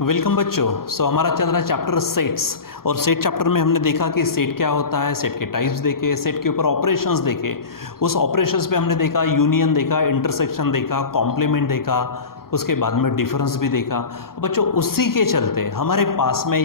Welcome बच्चों। हमारा चल रहा है चैप्टर सेट्स, और सेट चैप्टर में हमने देखा कि सेट क्या होता है, सेट के टाइप्स देखे, सेट के ऊपर ऑपरेशंस देखे। उस ऑपरेशंस पे हमने देखा यूनियन देखा, इंटरसेक्शन देखा, कॉम्प्लीमेंट देखा, उसके बाद में डिफरेंस भी देखा। बच्चों उसी के चलते हमारे पास में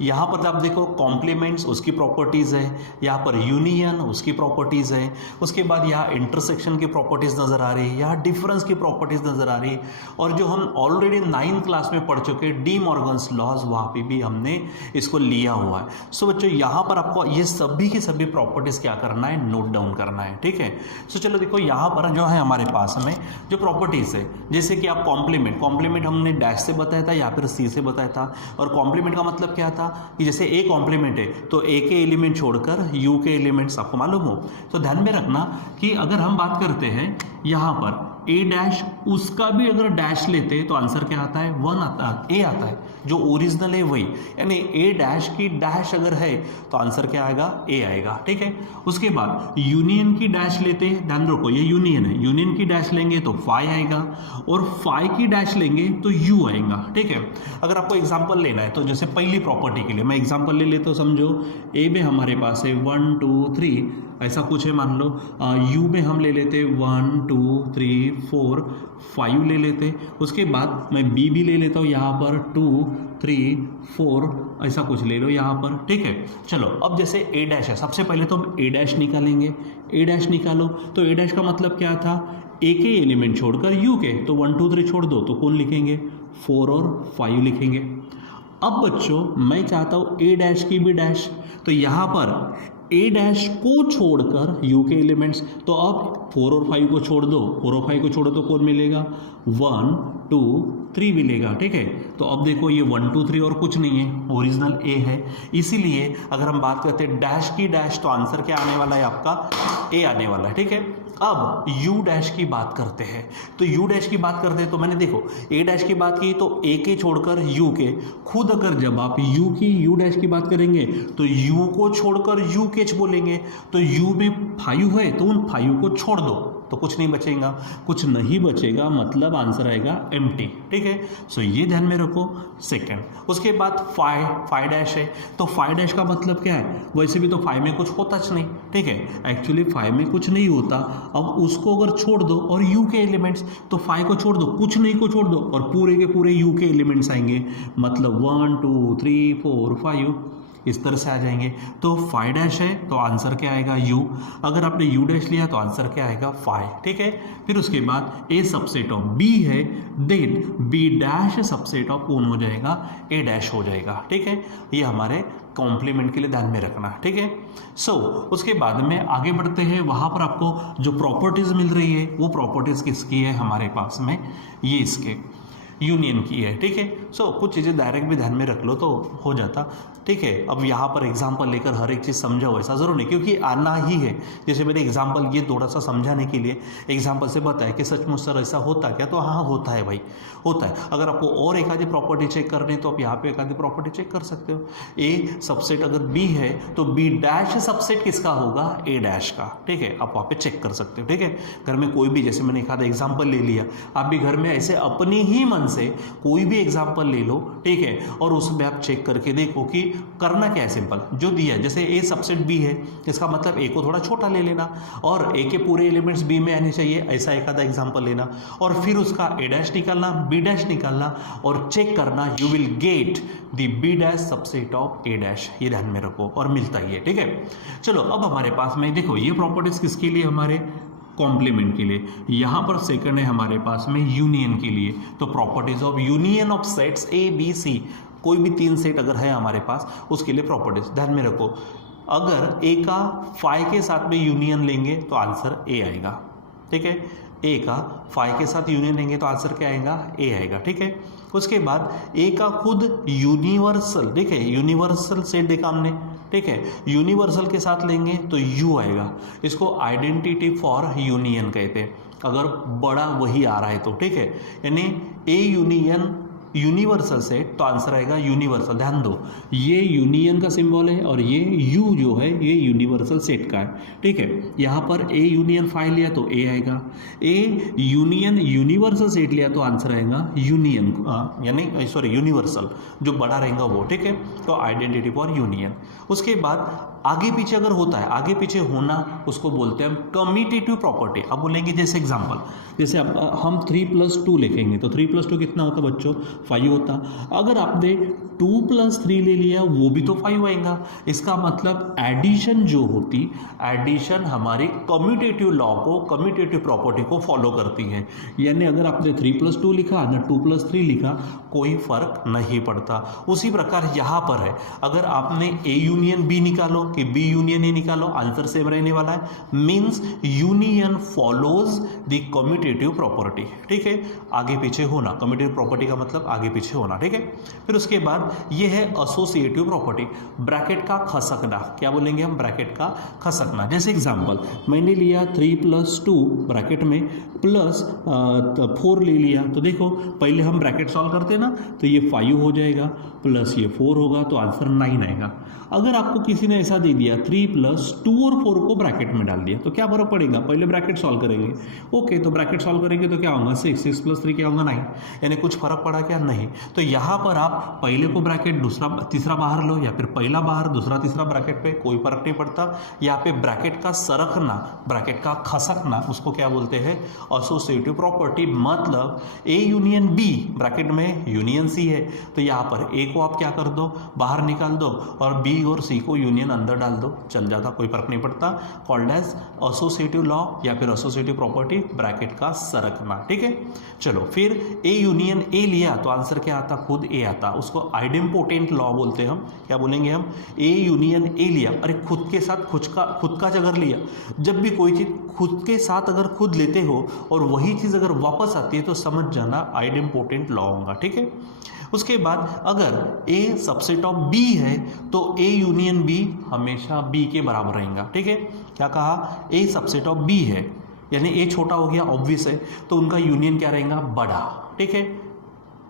यहाँ पर आप देखो कॉम्प्लीमेंट्स उसकी प्रॉपर्टीज़ है, यहाँ पर यूनियन उसकी प्रॉपर्टीज़ है, उसके बाद यहाँ इंटरसेक्शन की प्रॉपर्टीज़ नज़र आ रही है, यहाँ डिफरेंस की प्रॉपर्टीज़ नज़र आ रही है। और जो हम ऑलरेडी 9th क्लास में पढ़ चुके डी मॉर्गन्स लॉज, वहाँ पे भी हमने इसको लिया हुआ है। सो बच्चों यहाँ पर आपको ये सभी की सभी प्रॉपर्टीज़ क्या करना है, नोट डाउन करना है, ठीक है। सो चलो देखो यहाँ पर जो है हमारे पास में जो प्रॉपर्टीज़ है, जैसे कि आप कॉम्प्लीमेंट हमने डैश से बताया था या फिर सी से बताया था। और कॉम्प्लीमेंट का मतलब क्या था कि जैसे ए कॉम्प्लीमेंट है तो ए के एलिमेंट छोड़कर यू के एलिमेंट्स आपको मालूम हो। तो ध्यान में रखना कि अगर हम बात करते हैं यहाँ पर ए डैश, उसका भी अगर डैश लेते तो आंसर क्या आता है, 1 आता है, ए आता है, जो ओरिजिनल है वही। यानी ए डैश की डैश अगर है तो आंसर क्या आएगा, ए आएगा, ठीक है। उसके बाद यूनियन की डैश लेते हैं, ध्यान रखो ये यूनियन है, यूनियन की डैश लेंगे तो फाई आएगा, और फाई की डैश लेंगे तो यू आएगा, ठीक है। अगर आपको एग्जाम्पल लेना है तो जैसे पहली प्रॉपर्टी के लिए मैं एग्जाम्पल ले लेता हूँ। समझो ए में हमारे पास है 1 2 3 ऐसा कुछ है, मान लो। यू में हम ले लेते 1 2 3 4 5 ले लेते। उसके बाद मैं बी भी ले लेता हूँ यहाँ पर 2 3 4 ऐसा कुछ ले लो यहाँ पर, ठीक है। चलो अब जैसे ए डैश है, सबसे पहले तो हम ए डैश निकालेंगे। ए डैश निकालो तो ए डैश का मतलब क्या था, ए के एलिमेंट छोड़कर यू के, तो 1 2 3 छोड़ दो तो कौन लिखेंगे, 4 और 5 लिखेंगे। अब बच्चों मैं चाहता हूँ ए डैश की भी डैश, तो यहाँ पर ए डैश को छोड़कर यू के एलिमेंट्स, तो अब 4 और 5 को छोड़ दो, 4 और 5 को छोड़ो तो कौन मिलेगा, 1 2 3 मिलेगा, ठीक है। तो अब देखो ये 1 2 3 और कुछ नहीं है, ओरिजिनल ए है। इसीलिए अगर हम बात करते हैं डैश की डैश तो आंसर क्या आने वाला है आपका, ए आने वाला है, ठीक है। अब यू डैश की बात करते हैं, तो यू डैश की बात करते हैं तो मैंने देखो ए डैश की बात की तो ए के छोड़कर यू के, खुद अगर जब आप यू डैश की बात करेंगे तो यू को छोड़कर यू के बोलेंगे, तो यू में 5 है तो उन 5 को छोड़ दो तो कुछ नहीं बचेगा, कुछ नहीं बचेगा मतलब आंसर आएगा एम्प्टी, ठीक है। सो ये ध्यान में रखो। सेकंड, उसके बाद फाइव डैश है, तो फाइव डैश का मतलब क्या है, वैसे भी तो 5 में कुछ होता नहीं, ठीक है। एक्चुअली 5 में कुछ नहीं होता। अब उसको अगर छोड़ दो और यू के एलिमेंट्स, तो 5 को छोड़ दो, कुछ नहीं को छोड़ दो और पूरे के पूरे यू के एलिमेंट्स आएंगे, मतलब 1 2 3 4 5 इस तरह से आ जाएंगे। तो 5 डैश है तो आंसर क्या आएगा, यू। अगर आपने यू डैश लिया तो आंसर क्या आएगा, 5, ठीक है। फिर उसके बाद ए सबसेट ऑफ बी है, then B dash subset of कौन हो जाएगा, ए डैश हो जाएगा, ठीक है। ये हमारे कॉम्प्लीमेंट के लिए ध्यान में रखना, ठीक है। सो उसके बाद में आगे बढ़ते हैं, वहाँ पर आपको जो प्रॉपर्टीज़ मिल रही है वो प्रॉपर्टीज़ किसकी है हमारे पास में, ये इसके यूनियन की है, ठीक है। सो कुछ चीज़ें डायरेक्ट भी ध्यान में रख लो तो हो जाता, ठीक है। अब यहाँ पर एग्जाम्पल लेकर हर एक चीज़ समझाओ ऐसा ज़रूर नहीं, क्योंकि आना ही है। जैसे मैंने एग्जाम्पल ये थोड़ा सा समझाने के लिए एग्जाम्पल से बताया कि सचमुच सर ऐसा होता क्या, तो हाँ होता है भाई, होता है। अगर आपको और एक आधी प्रॉपर्टी चेक करनी तो आप यहाँ पे एक आधी प्रॉपर्टी चेक कर सकते हो। ए सबसेट अगर बी है तो बी डैश सबसेट किसका होगा, ए डैश का, ठीक है। आप वहाँ पे चेक कर सकते हो, ठीक है। घर में कोई भी, जैसे मैंने एक आधा एग्जाम्पल ले लिया, आप भी घर में ऐसे अपनी ही मन से कोई भी एग्जाम्पल ले लो, ठीक है, और उसमें आप चेक करके देखो कि करना क्या है। सिंपल जो दिया है, जैसे ए सबसेट बी है, इसका मतलब ए को थोड़ा छोटा ले लेना और ए के पूरे एलिमेंट्स बी में आने चाहिए, ऐसा एक आधा एग्जाम्पल लेना, और फिर उसका ए डैश निकालना, बी डैश निकालना और चेक करना, you will get the B dash subset of A dash. ये ध्यान में रखो और मिलता ही है, ठीक है। चलो अब हमारे पास में देखो ये प्रॉपर्टीज किसके लिए, हमारे कॉम्प्लीमेंट के लिए। यहाँ पर सेकंड है हमारे पास में यूनियन के लिए, तो properties of union of sets A B C, कोई भी 3 सेट अगर है हमारे पास उसके लिए प्रॉपर्टीज ध्यान में रखो। अगर ए का फाई के साथ में यूनियन लेंगे तो आंसर ए आएगा, ठीक है। ए का फाई के साथ यूनियन लेंगे तो आंसर क्या आएगा, ए आएगा, ठीक है। उसके बाद ए का खुद यूनिवर्सल, देखिए यूनिवर्सल सेट देखा हमने, ठीक है। यूनिवर्सल के साथ लेंगे तो यू आएगा, इसको आइडेंटिटी फॉर यूनियन कहते हैं, अगर बड़ा वही आ रहा है तो, ठीक है। यानी ए यूनियन यूनिवर्सल सेट तो आंसर आएगा यूनिवर्सल। ध्यान दो, ये यूनियन का सिंबल है और ये यू जो है ये यूनिवर्सल सेट का है, ठीक है। यहाँ पर ए यूनियन फाई लिया तो ए आएगा, ए यूनियन यूनिवर्सल सेट लिया तो आंसर आएगा यूनियन, यानी सॉरी यूनिवर्सल, जो बड़ा रहेगा वो, ठीक है। तो आइडेंटिटी फॉर यूनियन। उसके बाद आगे पीछे अगर होता है, आगे पीछे होना उसको बोलते हैं हम कम्यूटेटिव प्रॉपर्टी। अब बोलेंगे जैसे एग्जांपल, जैसे अब हम 3+2 लिखेंगे तो 3+2 कितना होता बच्चों, 5 होता। अगर आपने 2+3 ले लिया वो भी तो 5 आएगा। इसका मतलब एडिशन जो होती, एडिशन हमारी कम्यूटेटिव लॉ को, कम्यूटेटिव प्रॉपर्टी को फॉलो करती है। यानी अगर आपने 3+2 लिखा ना 2+3 लिखा कोई फर्क नहीं पड़ता। उसी प्रकार यहाँ पर है, अगर आपने ए यूनियन बी निकालो कि बी यूनियन ए निकालो, आंसर सेम रहने वाला है। Means union follows the commutative property, ठीक है। आगे पीछे होना, कम्यूटेटिव प्रॉपर्टी का मतलब आगे पीछे होना, ठीक है। फिर उसके बाद ये है एसोसिएटिव प्रॉपर्टी, ब्रैकेट का खसकना। क्या बोलेंगे हम, ब्रैकेट का खसकना। जैसे एग्जांपल मैंने लिया 3+2 ब्रैकेट में +4 ले लिया, तो देखो पहले हम ब्रैकेट सॉल्व करते हैं ना, तो ये 5 हो जाएगा प्लस ये 4 होगा तो आंसर 9 आएगा। अगर आपको किसी ने ऐसा दे दिया 3+2 और 4 को ब्रैकेट में डाल दिया तो क्या फर्क पड़ेगा, पहले ब्रैकेट सॉल्व करेंगे। ओके, तो ब्रैकेट सॉल्व करेंगे तो क्या होगा 6, 6+3 क्या होगा 9, यानी कुछ फर्क पड़ा क्या, नहीं। तो यहाँ पर आप पहले को ब्रैकेट दूसरा तीसरा बाहर लो, या फिर पहला बाहर दूसरा तीसरा ब्रैकेट पे, कोई फर्क नहीं पड़ता। यहाँ पे ब्रैकेट का सरकना, ब्रैकेट का खसकना, उसको क्या बोलते हैं, एसोसिएटिव प्रॉपर्टी। मतलब ए यूनियन बी, ब्रैकेट में यूनियन सी है, तो यहाँ पर ए को आप क्या कर दो, बाहर निकाल दो, और बी और सी को यूनियन अंदर डाल दो, चल जाता, कोई फर्क नहीं पड़ता। कॉल्ड एज एसोसिएटिव लॉ या फिर एसोसिएटिव प्रॉपर्टी, ब्रैकेट का सरकना, ठीक है। चलो फिर ए यूनियन ए लिया तो आंसर क्या आता, खुद ए आता, उसको आइडेम्पोटेंट लॉ बोलते हैं हम। क्या बोलेंगे हम, ए यूनियन ए लिया, अरे खुद के साथ खुद का अगर लिया, जब भी कोई चीज खुद के साथ अगर खुद लेते हो और वही चीज अगर वापस आती है तो समझ जाना आइडेम्पोटेंट लॉ होगा, ठीक है। उसके बाद अगर A सबसेट ऑफ B है तो A यूनियन B हमेशा B के बराबर रहेगा, ठीक है। क्या कहा, A सबसेट ऑफ B है, यानी A छोटा हो गया, ऑब्वियस है, तो उनका यूनियन क्या रहेगा, बड़ा, ठीक है।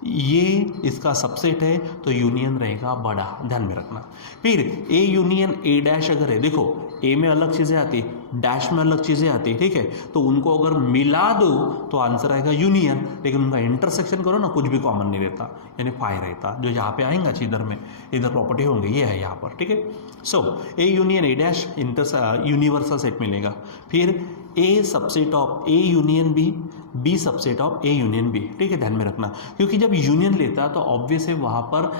ये इसका सबसेट है तो यूनियन रहेगा बड़ा, ध्यान में रखना। फिर ए यूनियन ए डैश अगर है, देखो ए में अलग चीज़ें आती, डैश में अलग चीज़ें आती, ठीक है। तो उनको अगर मिला दो तो आंसर आएगा यूनियन, लेकिन उनका इंटरसेक्शन करो ना, कुछ भी कॉमन नहीं रहता, यानी फाई रहता। जो यहाँ पे आएगा इधर में, इधर प्रॉपर्टी होंगे, ये है यहाँ पर, ठीक है। So A union A dash universal set मिलेगा। फिर A subset of A union B, B subset of A union B, ठीक है, ध्यान में रखना। क्योंकि जब यूनियन लेता है तो ऑब्वियस है वहाँ पर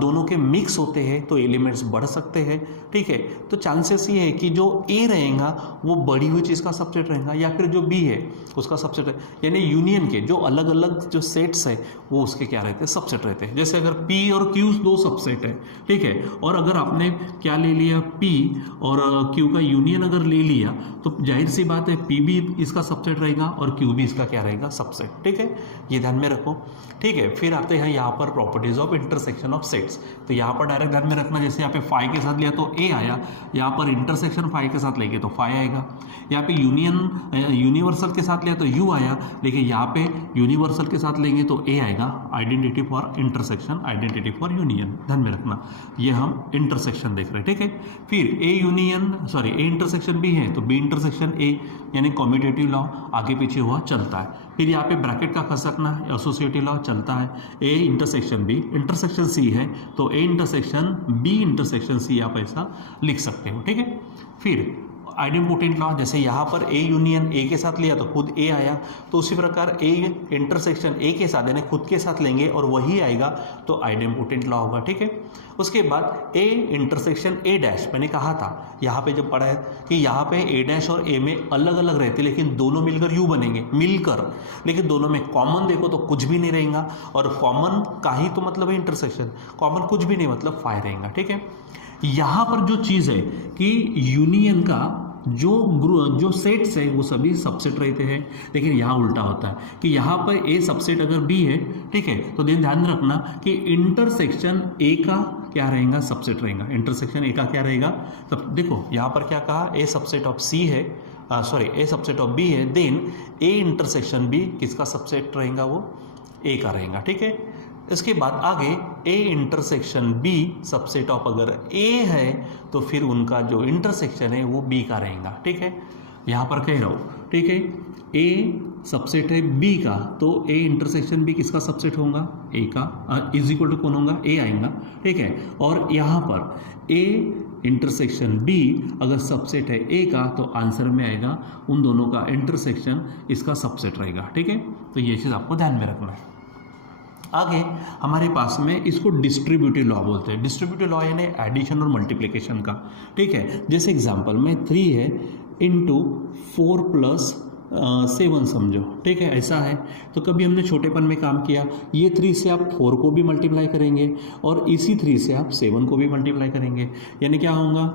दोनों के मिक्स होते हैं तो एलिमेंट्स बढ़ सकते हैं, ठीक है। तो चांसेस ये है कि जो ए रहेगा वो बढ़ी हुई चीज़ का सबसेट रहेगा, या फिर जो बी है उसका सबसेट है, यानी यूनियन के जो अलग अलग जो सेट्स है वो उसके क्या रहते हैं, सबसेट रहते हैं। जैसे अगर पी और क्यू दो सबसेट है, ठीक है, और अगर आपने क्या ले लिया, पी और क्यू का यूनियन अगर ले लिया तो जाहिर सी बात है पी भी इसका सबसेट रहेगा और क्यू भी इसका क्या रहेगा, सबसेट, ठीक है। ये ध्यान में रखो, ठीक है। फिर आते हैं यहाँ पर properties of intersection of sets. तो यहाँ पर डायरेक्ट ध्यान में रखना, जैसे यहाँ पे फाई के साथ लिया तो ए आया, यहाँ पर इंटरसेक्शन फाई के साथ लेंगे तो फाई आएगा। यहाँ पे यूनिवर्सल के साथ लिया तो यू आया, लेकिन यहाँ पे यूनिवर्सल के साथ लेंगे तो ए आएगा। Identity for intersection, identity for union, ध्यान में रखना, ये हम इंटरसेक्शन देख रहे हैं, ठीक है। फिर ए इंटरसेक्शन बी है तो बी इंटरसेक्शन ए, यानी कम्यूटेटिव लॉ आगे पीछे हुआ चलता है। फिर यहाँ पे ब्रैकेट का खसकना, एसोसिएटिव लॉ चलता है। A intersection B, intersection C है तो A intersection B intersection C आप ऐसा लिख सकते हो, ठीक है। फिर आइडेम्पोटेंट लॉ, जैसे यहाँ पर ए यूनियन ए के साथ लिया तो खुद ए आया, तो उसी प्रकार ए इंटरसेक्शन ए के साथ यानी खुद के साथ लेंगे और वही आएगा तो आइडेम्पोटेंट लॉ होगा, ठीक है। उसके बाद ए इंटरसेक्शन ए डैश, मैंने कहा था यहाँ पे जब पढ़ा है कि यहाँ पे ए डैश और ए में अलग अलग रहते लेकिन दोनों मिलकर यू बनेंगे, मिलकर, लेकिन दोनों में कॉमन देखो तो कुछ भी नहीं रहेगा, और कॉमन का ही तो मतलब है इंटरसेक्शन, कॉमन कुछ भी नहीं मतलब फाई रहेगा, ठीक है। यहाँ पर जो चीज़ है कि यूनियन का जो सेट्स है वो सभी सबसेट रहते हैं, लेकिन यहाँ उल्टा होता है कि यहाँ पर ए सबसेट अगर बी है, ठीक है, तो ध्यान रखना कि इंटरसेक्शन ए का क्या रहेगा, सबसेट रहेगा। इंटरसेक्शन ए का क्या रहेगा, तब देखो यहाँ पर क्या कहा, ए सबसेट ऑफ सी है, ए सबसेट ऑफ बी है, देन ए इंटरसेक्शन बी किसका सबसेट रहेगा, वो ए का रहेगा, ठीक है। इसके बाद आगे A intersection B subset of, अगर ए है तो फिर उनका जो इंटरसेक्शन है वो बी का रहेगा, ठीक है। यहाँ पर कह रहा हूँ, ठीक है, ए सबसेट है बी का, तो ए इंटरसेक्शन बी किसका सबसेट होगा, ए का, इज इक्वल टू कौन होगा, ए आएगा, ठीक है। और यहाँ पर ए इंटरसेक्शन बी अगर सबसेट है ए का तो आंसर में आएगा उन दोनों का इंटरसेक्शन इसका सबसेट रहेगा, ठीक है। तो ये चीज़ आपको ध्यान में रखना है। आगे हमारे पास में इसको डिस्ट्रीब्यूटिव लॉ बोलते हैं। डिस्ट्रीब्यूटिव लॉ यानी एडिशन और मल्टीप्लिकेशन का, ठीक है। जैसे एग्जांपल में 3 है इंटू 4 प्लस 7 समझो, ठीक है, ऐसा है। तो कभी हमने छोटेपन में काम किया, ये 3 से आप 4 को भी मल्टीप्लाई करेंगे और इसी 3 से आप 7 को भी मल्टीप्लाई करेंगे, यानी क्या होगा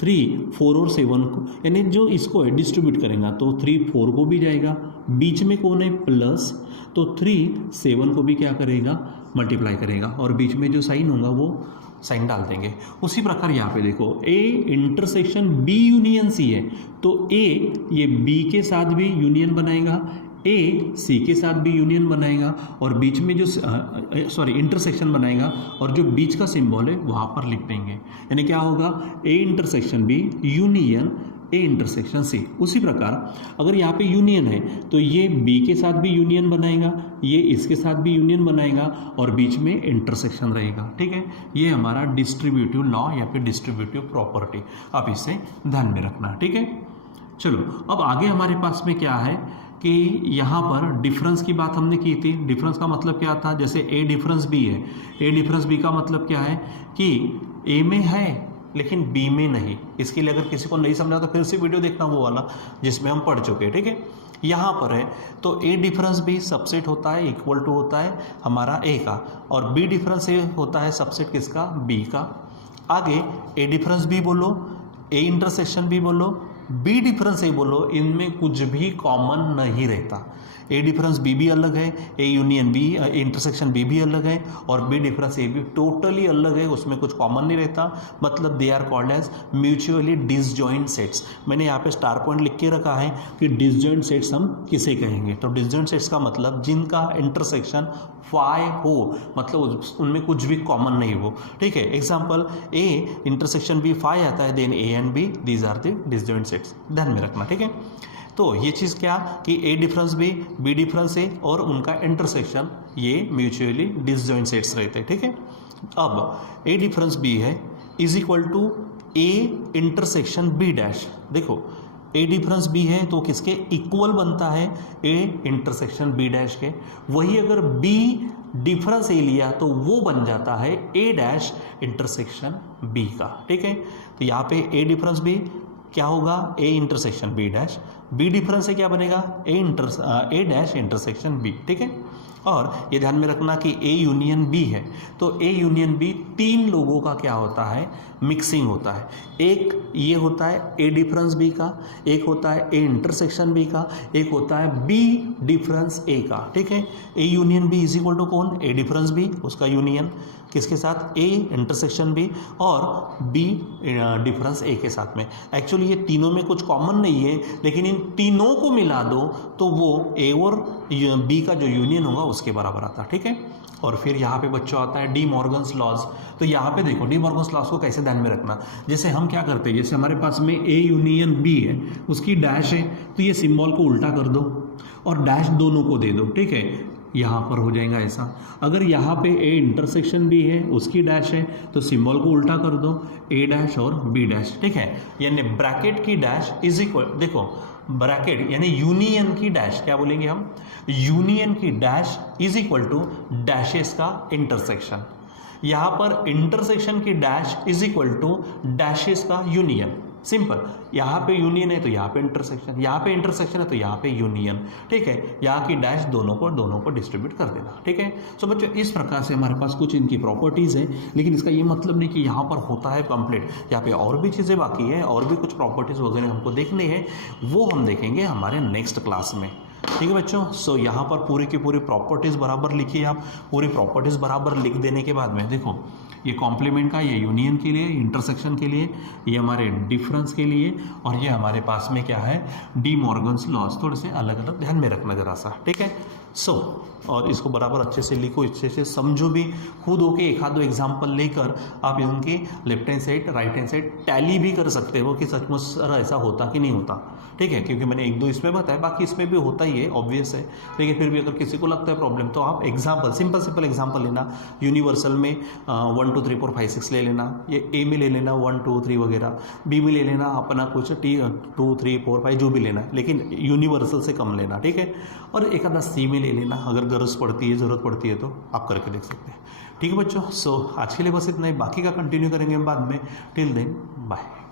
3, 4 और 7 को, यानी जो इसको है डिस्ट्रीब्यूट करेगा तो 3 4 को भी जाएगा, बीच में कौन है प्लस, तो 3 7 को भी क्या करेगा मल्टीप्लाई करेगा, और बीच में जो साइन होगा वो साइन डाल देंगे। उसी प्रकार यहाँ पे देखो A intersection B union C है, तो ए ये बी के साथ भी यूनियन बनाएगा, ए सी के साथ भी यूनियन बनाएगा, और बीच में जो इंटरसेक्शन बनाएगा, और जो बीच का सिंबल है वहाँ पर लिख देंगे, यानी क्या होगा A intersection B union A intersection C. उसी प्रकार अगर यहाँ पे यूनियन है तो ये बी के साथ भी यूनियन बनाएगा, ये इसके साथ भी यूनियन बनाएगा, और बीच में इंटरसेक्शन रहेगा, ठीक है। ये हमारा डिस्ट्रीब्यूटिव लॉ या फिर डिस्ट्रीब्यूटिव प्रॉपर्टी, आप इसे ध्यान में रखना, ठीक है। चलो अब आगे हमारे पास में क्या है कि यहाँ पर डिफरेंस की बात हमने की थी। डिफरेंस का मतलब क्या था, जैसे ए डिफरेंस बी है, ए डिफरेंस बी का मतलब क्या है कि ए में है लेकिन बी में नहीं। इसके लिए अगर किसी को नहीं समझा तो फिर से वीडियो देखना वो वाला जिसमें हम पढ़ चुके हैं, ठीक है। यहाँ पर है तो ए डिफरेंस बी सबसेट होता है, इक्वल टू होता है हमारा ए का, और बी डिफरेंस ए होता है सबसेट किसका, बी का। आगे ए डिफरेंस बी बोलो, ए इंटरसेक्शन बी बोलो, बी डिफरेंस ए बोलो, इनमें कुछ भी कॉमन नहीं रहता। ए डिफरेंस बी भी अलग है, A union B intersection B भी अलग है, और बी डिफरेंस ए भी टोटली अलग है, उसमें कुछ कॉमन नहीं रहता। मतलब they are called as mutually disjoint sets. मैंने यहाँ पे स्टार पॉइंट लिख के रखा है कि डिसजॉइंट सेट्स हम किसे कहेंगे, तो डिसजॉइंट सेट्स का मतलब जिनका इंटरसेक्शन फाई हो, मतलब उनमें कुछ भी कॉमन नहीं हो, ठीक है। Example A intersection B phi आता है, then A and B these are the disjoint sets, ध्यान में रखना, ठीक है। तो ये चीज़ क्या कि ए डिफरेंस बी डिफरेंस ए और उनका इंटरसेक्शन ये म्यूचुअली डिसजॉइंट सेट्स रहते हैं, ठीक है। अब ए डिफरेंस बी है is equal to A intersection B dash. देखो ए डिफरेंस बी है तो किसके इक्वल बनता है, ए इंटरसेक्शन बी डैश के। वही अगर बी डिफरेंस ए लिया तो वो बन जाता है ए डैश इंटरसेक्शन बी का, ठीक है। तो यहाँ पे ए डिफरेंस बी क्या होगा, A intersection B dash, B difference से क्या बनेगा, ए डैश इंटरसेक्शन बी, ठीक है। और ये ध्यान में रखना कि ए यूनियन बी है तो ए यूनियन बी 3 लोगों का क्या होता है, मिक्सिंग होता है। एक ये होता है ए डिफरेंस बी का, एक होता है ए इंटरसेक्शन बी का, एक होता है बी डिफरेंस ए का, ठीक है। A union B is equal to कौन, ए डिफरेंस बी, उसका यूनियन किसके साथ, ए इंटरसेक्शन बी और बी डिफरेंस ए के साथ में। एक्चुअली ये तीनों में कुछ कॉमन नहीं है, लेकिन इन तीनों को मिला दो तो वो ए और बी का जो यूनियन होगा उसके बराबर आता है, ठीक है। और फिर यहाँ पे बच्चों आता है डी मॉर्गन्स लॉज। तो यहाँ पे देखो डी मॉर्गन्स लॉज को कैसे ध्यान में रखना, जैसे हम क्या करते हैं, जैसे हमारे पास में ए यूनियन बी है, उसकी डैश है, तो ये सिंबल को उल्टा कर दो और डैश दोनों को दे दो, ठीक है। यहाँ पर हो जाएगा ऐसा। अगर यहाँ पे ए इंटरसेक्शन बी है, उसकी डैश है, तो सिंबल को उल्टा कर दो, ए डैश और बी डैश, ठीक है। यानी ब्रैकेट की डैश इज इक्वल, देखो ब्रैकेट यानी यूनियन की डैश, क्या बोलेंगे हम, यूनियन की dash is equal to dashes का इंटरसेक्शन। यहाँ पर इंटरसेक्शन की dash is equal to dashes का यूनियन, सिंपल। यहाँ पे यूनियन है तो यहाँ पे इंटरसेक्शन, यहाँ पे इंटरसेक्शन है तो यहाँ पे यूनियन, ठीक है। यहाँ की डैश दोनों को डिस्ट्रीब्यूट कर देना, ठीक है। सो बच्चों इस प्रकार से हमारे पास कुछ इनकी प्रॉपर्टीज़ है, लेकिन इसका ये मतलब नहीं कि यहाँ पर होता है कंप्लीट, यहाँ पे और भी चीज़ें बाकी है, और भी कुछ प्रॉपर्टीज़ वगैरह हमको देखने हैं, वो हम देखेंगे हमारे नेक्स्ट क्लास में, ठीक है बच्चों। सो यहाँ पर पूरी की पूरी प्रॉपर्टीज़ बराबर लिखिए आप। पूरी प्रॉपर्टीज़ बराबर लिख देने के बाद में देखो ये कॉम्प्लीमेंट का, ये यूनियन के लिए, इंटरसेक्शन के लिए, ये हमारे डिफरेंस के लिए, और ये हमारे पास में क्या है डी मॉर्गन्स लॉज। थोड़े से अलग अलग ध्यान में रखना जरा सा, ठीक है। सो और इसको बराबर अच्छे से लिखो, अच्छे से समझो भी, खुद होके एक आध दो एग्जाम्पल लेकर आप इनकी left hand side right hand side tally भी कर सकते हो कि सचमुच सर ऐसा होता कि नहीं होता, ठीक है, क्योंकि मैंने एक दो इसमें बताया, बाकी इसमें भी होता ही है, ऑब्वियस है, लेकिन फिर भी अगर किसी को लगता है प्रॉब्लम तो आप एग्जाम्पल सिंपल एग्जाम्पल लेना, यूनिवर्सल में 1 2 3 4 5 6 ले लेना, ये ए में ले लेना 1 2 3 वगैरह, बी में ले लेना अपना कुछ 2 3 4 5 जो भी लेना है, लेकिन यूनिवर्सल से कम लेना, ठीक है, और एक आधा सी में ले लेना, अगर गरज पड़ती है, ज़रूरत पड़ती है तो आप करके देख सकते हैं, ठीक है बच्चों। सो आज के लिए बस इतना ही, बाकी का कंटिन्यू करेंगे हम बाद में। Till then bye.